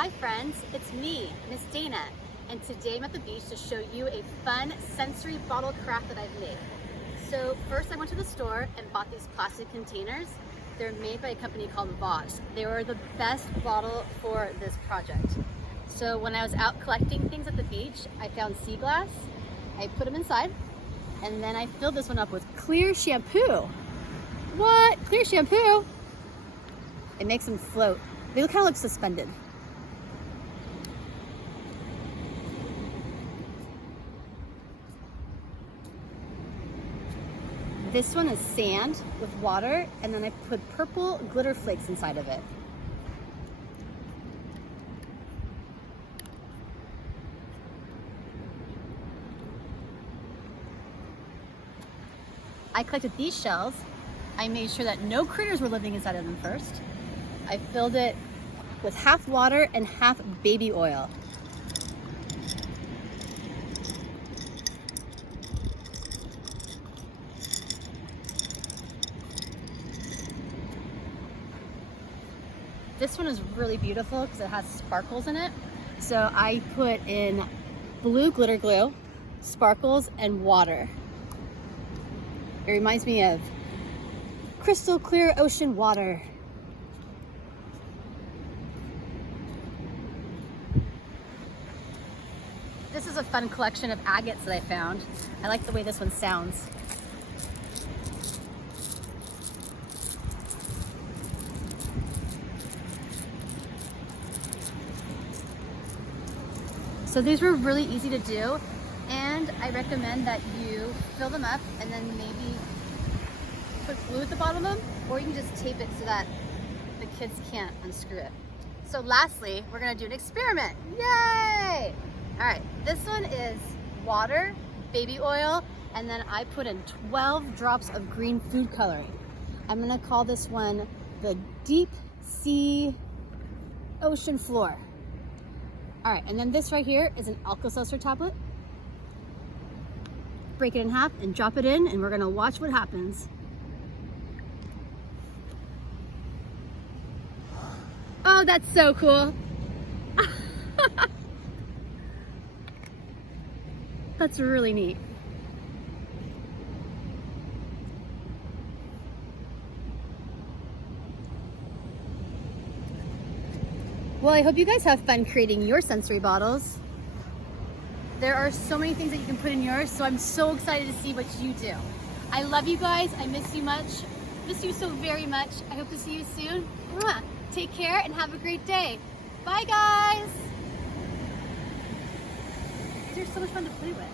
Hi friends, it's me, Miss Dana, and today I'm at the beach to show you a fun sensory bottle craft that I've made. So first I went to the store and bought these plastic containers. They're made by a company called Voss. They were the best bottle for this project. So when I was out collecting things at the beach, I found sea glass, I put them inside, and then I filled this one up with clear shampoo. What? Clear shampoo? It makes them float. They kind of look suspended. This one is sand with water, and then I put purple glitter flakes inside of it. I collected these shells. I made sure that no critters were living inside of them first. I filled it with half water and half baby oil. This one is really beautiful because it has sparkles in it. So I put in blue glitter glue, sparkles, and water. It reminds me of crystal clear ocean water. This is a fun collection of agates that I found. I like the way this one sounds. So these were really easy to do, and I recommend that you fill them up and then maybe put glue at the bottom of them, or you can just tape it so that the kids can't unscrew it. So lastly, we're gonna do an experiment. Yay! All right, this one is water, baby oil, and then I put in 12 drops of green food coloring. I'm gonna call this one the deep sea ocean floor. All right, and then this right here is an Alka-Seltzer tablet. Break it in half and drop it in, and we're gonna watch what happens. Oh, that's so cool. That's really neat. Well, I hope you guys have fun creating your sensory bottles. There are so many things that you can put in yours, so I'm so excited to see what you do. I love you guys. I miss you much. Miss you so very much. I hope to see you soon. Mwah. Take care and have a great day. Bye, guys. They're so much fun to play with.